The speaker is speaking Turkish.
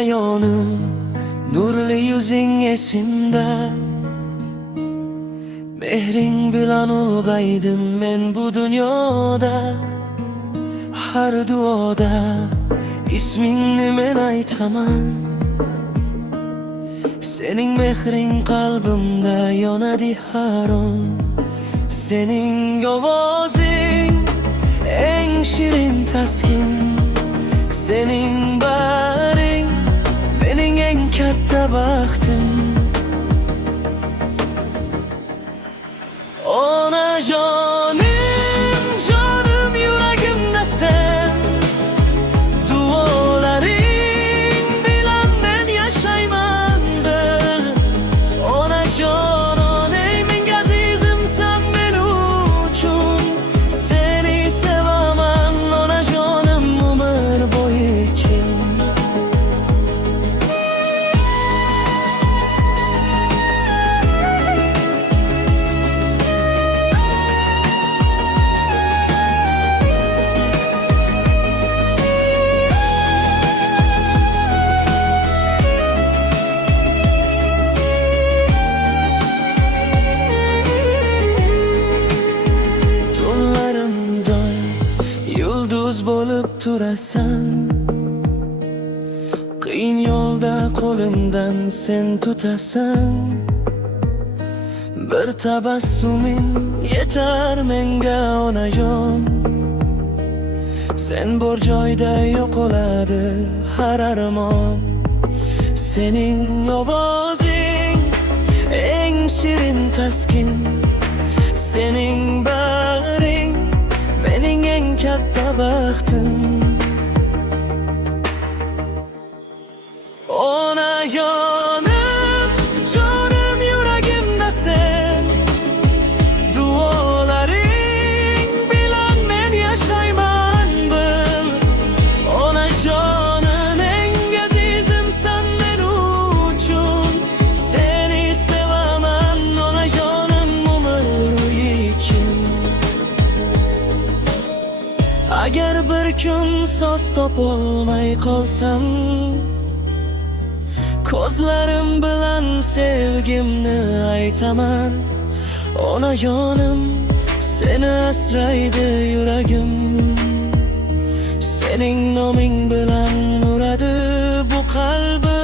onayonim, nurli yuzing esimda. Mehring bilan ulg'aydim men bu dunyoda. Har duoda ismingni men aytaman. Sening mehring qalbimda yonadi har on. Sening ovozing eng shirin taskin. Sening baring mening eng katta baxtim. Onajonim, jonim yuragimda sen. Duolaring bilan men yashayman bil. Onajon, onay menga azizimsan men uchun. Seni sevaman onajonim umr bo'yicha. Yulduz bo'lib turasan. Qiyin yo'lda qo'limdan sen tutasan. Bir tabassuming yetar menga onajon. Sen bor joyda yo'qoladi har armon. Sening ovozing eng shirin taskin. Sening baring mening eng katta baxtim. Onajonim, jonim yuragimda sen. Duolaring bilan men yashayman bil. Onajonim eng azizimsan men uchun. Seni sevaman onajonim umr uchun. Agar bir kun so'z topolmay qolsam, ko'zlarim bilan sevgimni aytaman. Onajonim, seni asraydi yuragim. Sening noming bilan uradi bu qalbim.